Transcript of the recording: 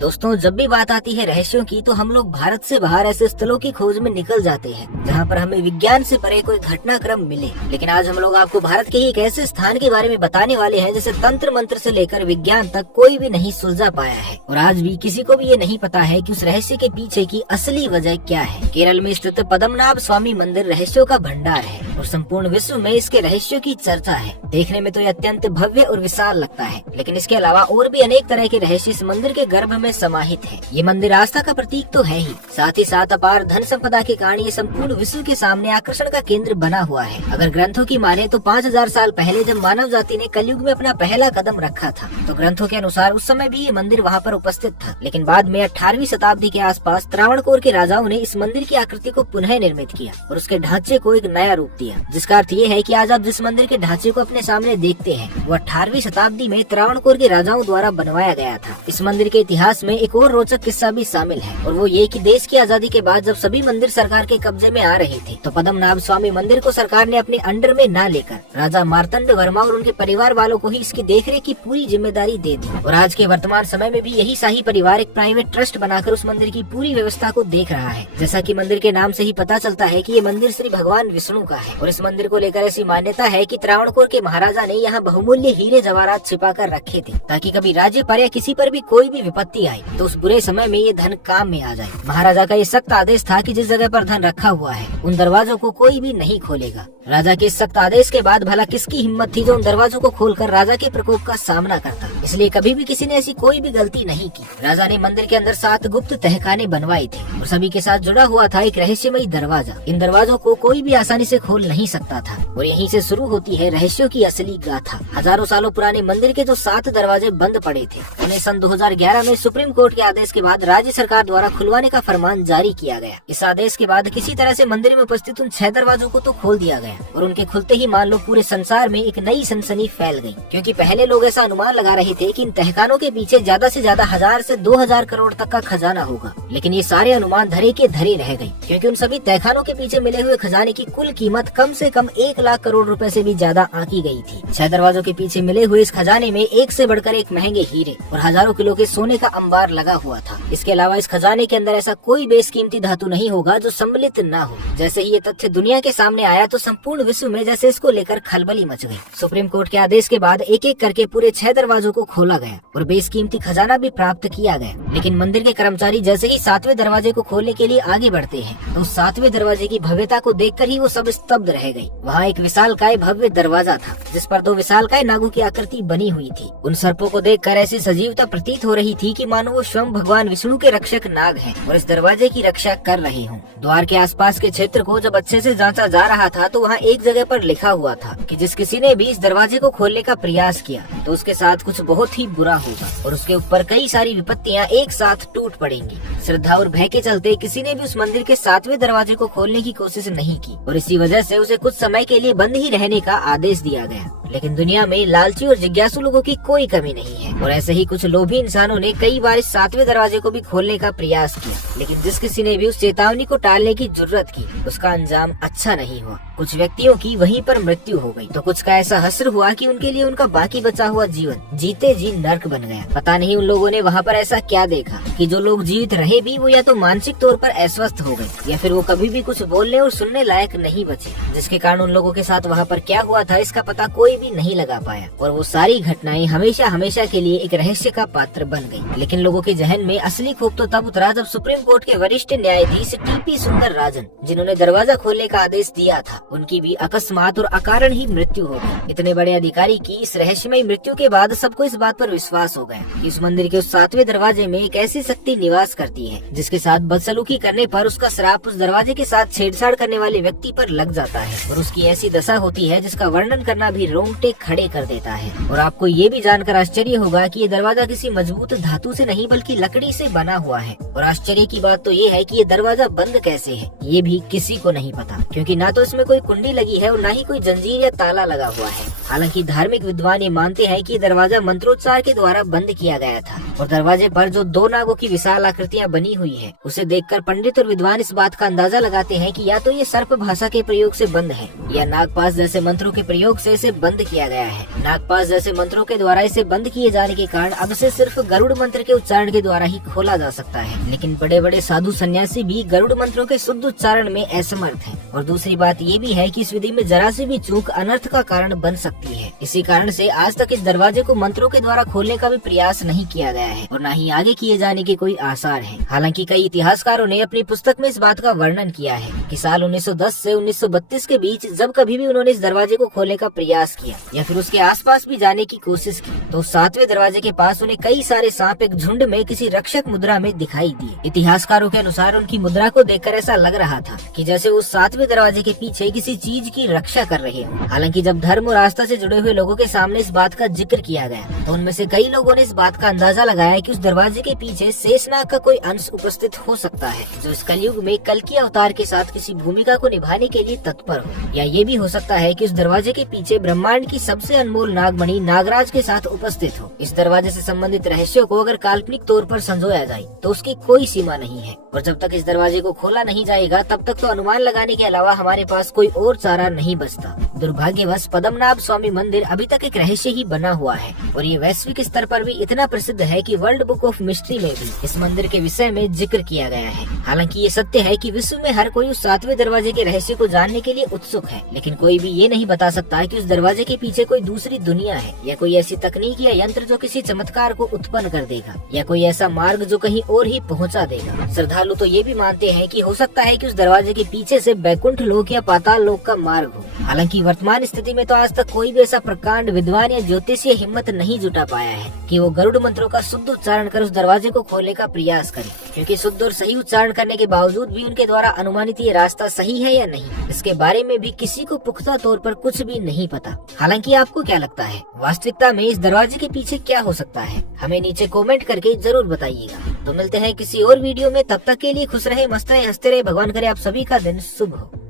दोस्तों, जब भी बात आती है रहस्यों की तो हम लोग भारत से बाहर ऐसे स्थलों की खोज में निकल जाते हैं जहां पर हमें विज्ञान से परे कोई घटनाक्रम मिले। लेकिन आज हम लोग आपको भारत के ही एक ऐसे स्थान के बारे में बताने वाले हैं जिसे तंत्र मंत्र से लेकर विज्ञान तक कोई भी नहीं सुलझा पाया है और आज भी किसी को भी ये नहीं पता है कि उस रहस्य के पीछे की असली वजह क्या है। केरल में स्थित पद्मनाभ स्वामी मंदिर रहस्यों का भंडार है और संपूर्ण विश्व में इसके रहस्यों की चर्चा है। देखने में तो ये अत्यंत भव्य और विशाल लगता है, लेकिन इसके अलावा और भी अनेक तरह के रहस्य इस मंदिर के गर्भ में समाहित है। ये मंदिर आस्था का प्रतीक तो है ही, साथ ही साथ अपार धन संपदा के कारण ये संपूर्ण विश्व के सामने आकर्षण का केंद्र बना हुआ है। अगर ग्रंथों की माने तो 5000 साल पहले जब मानव जाति ने कलयुग में अपना पहला कदम रखा था तो ग्रंथों के अनुसार उस समय भी ये मंदिर वहाँ पर उपस्थित था। लेकिन बाद में 18वीं शताब्दी के आसपास त्रावणकोर के राजाओं ने इस मंदिर की आकृति को पुनः निर्मित किया और उसके ढांचे को एक नया रूप दिया, जिसका अर्थ ये है कि आज आप जिस मंदिर के ढांचे को अपने सामने देखते हैं वो 18वीं शताब्दी में त्रावणकोर के राजाओं द्वारा बनवाया गया था। इस मंदिर के इतिहास में एक और रोचक किस्सा भी शामिल है और वो ये कि देश की आजादी के बाद जब सभी मंदिर सरकार के कब्जे में आ रहे थे तो पद्मनाभ स्वामी मंदिर को सरकार ने अपने अंडर में न लेकर राजा मार्तंड वर्मा और उनके परिवार वालों को ही इसकी देखरेख की पूरी जिम्मेदारी दे दी और आज के वर्तमान समय में भी यही शाही परिवार एक प्राइवेट ट्रस्ट बनाकर उस मंदिर की पूरी व्यवस्था को देख रहा है। जैसा कि मंदिर के नाम से ही पता चलता है कि ये मंदिर श्री भगवान विष्णु का है और इस मंदिर को लेकर ऐसी मान्यता है कि त्रावणकोर के महाराजा ने यहाँ बहुमूल्य हीरे जवाहरात छिपा कर रखे थे ताकि कभी राज्य पर या किसी पर भी कोई भी विपत्ति आए तो उस बुरे समय में ये धन काम में आ जाए। महाराजा का ये सख्त आदेश था कि जिस जगह पर धन रखा हुआ है उन दरवाजों को कोई भी नहीं खोलेगा। राजा के सख्त आदेश के बाद भला किसकी हिम्मत थी जो उन दरवाजों को खोलकर राजा के प्रकोप का सामना करता। इसलिए कभी भी किसी ने ऐसी कोई भी गलती नहीं की। राजा ने मंदिर के अंदर 7 गुप्त तहखाने बनवाए थे और सभी के साथ जुड़ा हुआ था एक रहस्यमयी दरवाजा। इन दरवाजों को कोई भी आसानी से खोल नहीं सकता था और यहीं से शुरू होती है रहस्यों की असली गाथा। हजारों सालों पुराने मंदिर के जो 7 दरवाजे बंद पड़े थे उन्हें सन 2011 में सुप्रीम कोर्ट के आदेश के बाद राज्य सरकार द्वारा खुलवाने का फरमान जारी किया गया। इस आदेश के बाद किसी तरह से मंदिर में उपस्थित उन 6 दरवाजों को तो खोल दिया गया और उनके खुलते ही मान लो पूरे संसार में एक नई सनसनी फैल गई, क्योंकि पहले लोग ऐसा अनुमान लगा रहे थे कि इन तहखानों के पीछे ज्यादा से ज्यादा 1000 से 2000 करोड़ तक का खजाना होगा। लेकिन ये सारे अनुमान धरे के धरे रह गए, क्योंकि उन सभी तहखानों के पीछे मिले हुए खजाने की कुल कीमत कम से कम 1 लाख करोड़ रुपए से भी ज्यादा आंकी गई थी। 6 दरवाजों के पीछे मिले हुए इस खजाने में एक से बढ़कर एक महंगे हीरे और हजारों किलो के सोने का अंबार लगा हुआ था। इसके अलावा इस खजाने के अंदर ऐसा कोई बेशकीमती धातु नहीं होगा जो सम्मिलित न हो। जैसे ही ये तथ्य दुनिया के सामने आया तो संपूर्ण विश्व में जैसे इसको लेकर खलबली मच गई। सुप्रीम कोर्ट के आदेश के बाद एक एक करके पूरे 6 दरवाजों को खोला गया और बेशकीमती खजाना भी प्राप्त किया गया। लेकिन मंदिर के कर्मचारी जैसे ही 7वें दरवाजे को खोलने के लिए आगे बढ़ते हैं तो 7वें दरवाजे की भव्यता को देखकर ही वो सब स्तब्ध रह गई। वहाँ एक विशालकाय भव्य दरवाजा था जिस पर 2 विशालकाय नागों की आकृति बनी हुई थी। उन सर्पों को देखकर ऐसी सजीवता प्रतीत हो रही थी कि मानो वो स्वयं भगवान विष्णु के रक्षक नाग हैं और इस दरवाजे की रक्षा कर रहे हों। द्वार के आसपास के क्षेत्र को जब अच्छे से जांचा जा रहा था तो वहाँ एक जगह पर लिखा हुआ था कि जिस किसी ने भी इस दरवाजे को खोलने का प्रयास किया तो उसके साथ कुछ बहुत ही बुरा होगा और उसके ऊपर कई सारी विपत्तियां एक साथ टूट पड़ेंगी। श्रद्धा और भय के चलते किसी ने भी उस मंदिर के 7वें दरवाजे को खोलने की कोशिश नहीं की और इसी वजह से उसे कुछ समय के लिए बंद ही रहने का आदेश दिया गया। लेकिन दुनिया में लालची और जिज्ञासु लोगों की कोई कमी नहीं है और ऐसे ही कुछ लोभी इंसानों ने कई बार इस 7वें दरवाजे को भी खोलने का प्रयास किया, लेकिन जिस किसी ने भी उस चेतावनी को टालने की जुर्रत की उसका अंजाम अच्छा नहीं हुआ। कुछ व्यक्तियों की वहीं पर मृत्यु हो गई तो कुछ का ऐसा हश्र हुआ कि उनके लिए उनका बाकी बचा हुआ जीवन जीते जी नर्क बन गया। पता नहीं उन लोगों ने वहाँ पर ऐसा क्या देखा कि जो लोग जीवित रहे भी वो या तो मानसिक तौर पर अस्वस्थ हो गए या फिर वो कभी भी कुछ बोलने और सुनने लायक नहीं बचे, जिसके कारण उन लोगों के साथ वहाँ पर क्या हुआ था इसका पता कोई भी नहीं लगा पाया और वो सारी घटनाएं हमेशा हमेशा के लिए एक रहस्य का पात्र बन गई। लेकिन लोगों के जहन में असली खूब तो तब उतरा जब सुप्रीम कोर्ट के वरिष्ठ न्यायाधीश टीपी सुंदर राजन, जिन्होंने दरवाजा खोलने का आदेश दिया था, उनकी भी अकस्मात और अकारण ही मृत्यु हो गई। इतने बड़े अधिकारी की इस रहस्यमय मृत्यु के बाद सबको इस बात पर विश्वास हो गया कि उस मंदिर के उस 7वें दरवाजे में एक ऐसी शक्ति निवास करती है जिसके साथ बदसलूकी करने पर उसका श्राप उस दरवाजे के साथ छेड़छाड़ करने वाले व्यक्ति पर लग जाता है और उसकी ऐसी दशा होती है जिसका वर्णन करना भी रोंगटे खड़े कर देता है। और आपको ये भी जानकर आश्चर्य होगा कि ये दरवाजा किसी मजबूत धातु से नहीं बल्कि लकड़ी से बना हुआ है। और आश्चर्य की बात तो ये है कि ये दरवाजा बंद कैसे है ये भी किसी को नहीं पता, क्योंकि ना तो इसमें कोई कुंडी लगी है और ना ही कोई जंजीर या ताला लगा हुआ है। हालांकि धार्मिक विद्वान ये मानते हैं कि दरवाजा मंत्रोच्चार के द्वारा बंद किया गया था। और दरवाजे पर जो 2 नागों की विशाल आकृतियां बनी हुई है उसे देखकर पंडित और विद्वान इस बात का अंदाजा लगाते हैं कि या तो ये सर्प भाषा के प्रयोग से बंद है या नागपाश जैसे मंत्रों के प्रयोग से इसे बंद किया गया है। नागपाश जैसे मंत्रों के द्वारा इसे बंद किए जाने के कारण अब से सिर्फ गरुड़ मंत्र के उच्चारण के द्वारा ही खोला जा सकता है। लेकिन बड़े बड़े साधु सन्यासी भी गरुड़ मंत्रों के शुद्ध उच्चारण में असमर्थ हैं। और दूसरी बात ये भी है कि इस विधि में जरा सी भी चूक अनर्थ का कारण बन सकती है। इसी कारण से आज तक इस दरवाजे को मंत्रों के द्वारा खोलने का भी प्रयास नहीं किया गया है और न ही आगे किए जाने के कोई आसार है। हालांकि कई इतिहासकारों ने अपनी पुस्तक में इस बात का वर्णन किया है कि साल 1910 से 1932 के बीच जब कभी भी उन्होंने इस दरवाजे को खोलने का प्रयास किया या फिर उसके आसपास भी जाने की कोशिश की तो 7वें दरवाजे के पास उन्हें कई सारे सांप एक झुंड में किसी रक्षक मुद्रा में दिखाई दिए। इतिहासकारों के अनुसार उनकी मुद्रा को देखकर ऐसा लग रहा था कि जैसे उस 7वें दरवाजे के पीछे किसी चीज की रक्षा कर रहे हो। हालांकि जब धर्म और आस्था से जुड़े हुए लोगों के सामने इस बात का जिक्र किया गया तो उनमें से कई लोगों ने इस बात का अंदाजा लगाया कि उस दरवाजे के पीछे शेषनाग का कोई अंश उपस्थित हो सकता है जो इस कलयुग में कल्कि अवतार के साथ किसी भूमिका को निभाने के लिए तत्पर हो। या ये भी हो सकता है कि उस दरवाजे के पीछे ब्रह्मांड की सबसे अनमोल नागमणि नागराज के साथ उपस्थित हो। इस दरवाजे से संबंधित रहस्यों को अगर काल्पनिक तौर पर संजोया जाए तो उसकी कोई सीमा नहीं है और जब तक इस दरवाजे को खोला नहीं जाएगा तब तक तो अनुमान लगाने के अलावा हमारे पास कोई और चारा नहीं बचता। दुर्भाग्यवश पद्मनाभ स्वामी मंदिर अभी तक एक रहस्य ही बना हुआ है और ये वैश्विक स्तर पर भी इतना प्रसिद्ध है कि वर्ल्ड बुक ऑफ मिस्ट्री में भी इस मंदिर के विषय में जिक्र किया गया है। हालांकि ये सत्य है कि विश्व में हर कोई उस 7वें दरवाजे के रहस्य को जानने के लिए उत्सुक है, लेकिन कोई भी ये नहीं बता सकता कि उस दरवाजे के पीछे कोई दूसरी दुनिया है या कोई ऐसी तकनीक या यंत्र जो किसी चमत्कार को उत्पन्न कर देगा या कोई ऐसा मार्ग जो कहीं और ही पहुंचा देगा। श्रद्धालु तो ये भी मानते हैं कि हो सकता है कि उस दरवाजे के पीछे से बैकुंठ लोक या पाताल लोक का मार्ग हो। हालांकि वर्तमान स्थिति में तो आज तक कोई भी ऐसा प्रकांड विद्वान या ज्योतिषीय हिम्मत नहीं जुटा पाया है कि वो गरुड़ मंत्रों का शुद्ध उच्चारण कर उस दरवाजे को खोलने का प्रयास करे, क्योंकि शुद्ध और सही उच्चारण करने के बावजूद भी उनके द्वारा अनुमानित ये रास्ता सही है या नहीं, इसके बारे में भी किसी को पुख्ता तौर पर कुछ भी नहीं पता। हालांकि आपको क्या लगता है, वास्तविकता में इस दरवाजे के पीछे क्या हो सकता है? हमें नीचे कमेंट करके जरूर बताइएगा। तो मिलते हैं किसी और वीडियो में, तब तक के लिए खुश रहे, मस्त रहे, हंसते रहे। भगवान करे आप सभी का दिन शुभ हो।